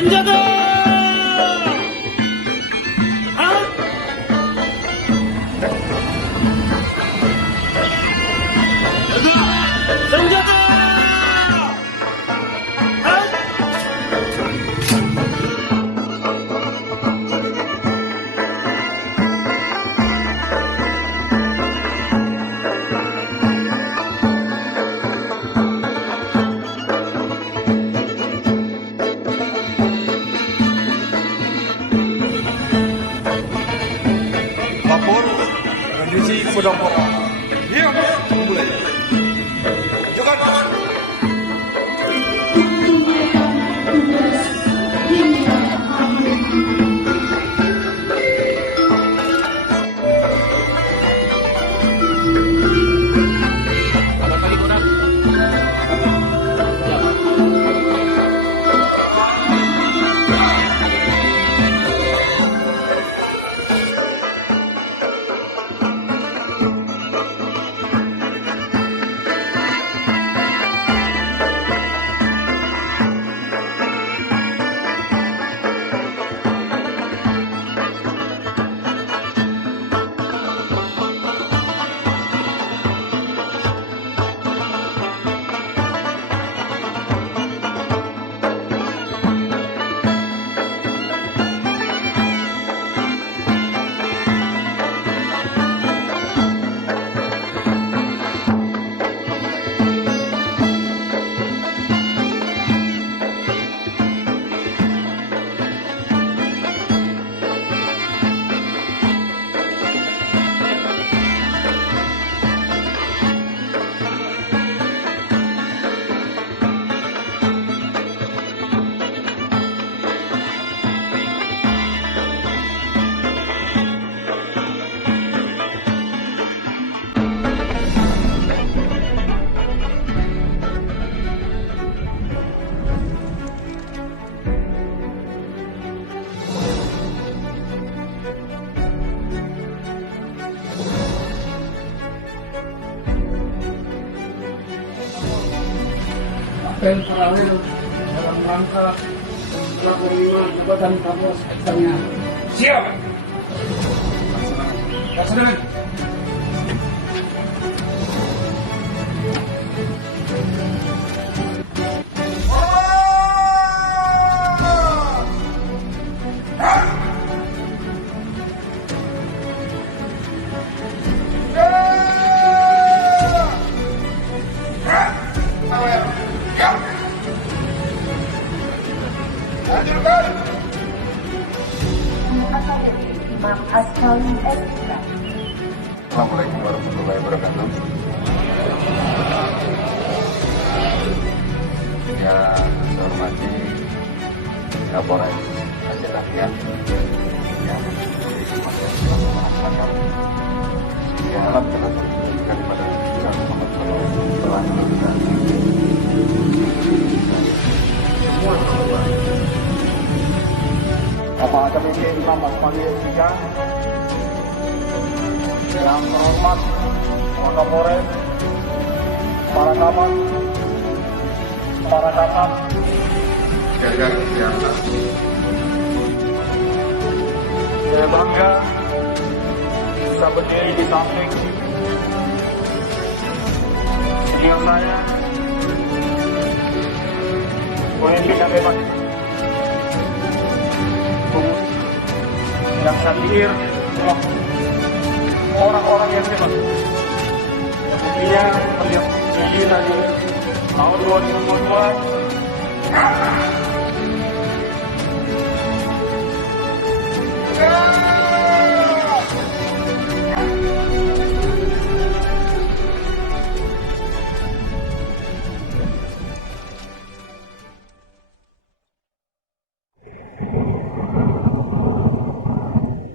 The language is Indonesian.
Senjata! Hah? Senjata! Hah? Lapor kondisi kepada pokok. Diam, mulai. Tunjukkan. Selamat pagi, Kodak. Apel paralel dalam rangka menerima jabatan Kapolres Eksternya. Siap. Laksanakan. Lanjutkan. Imam Askali SK. Assalamualaikum warahmatullahi wabarakatuh. Ya, saya hormati Kapolres Aceh Tamiang yang ya, alhamdulillah daripada kita Muhammad telah menunjukkan Bapak AKBP Imam Askali SK yang terhormat Pak Kapolres, para kawan, para kasat, jaga kesehatan. Saya bangga bisa berdiri di samping senior saya, pemimpin yang hebat, yang saya pikir orang-orang yang hebat yang buktinya melihat ini tadi tahun 2022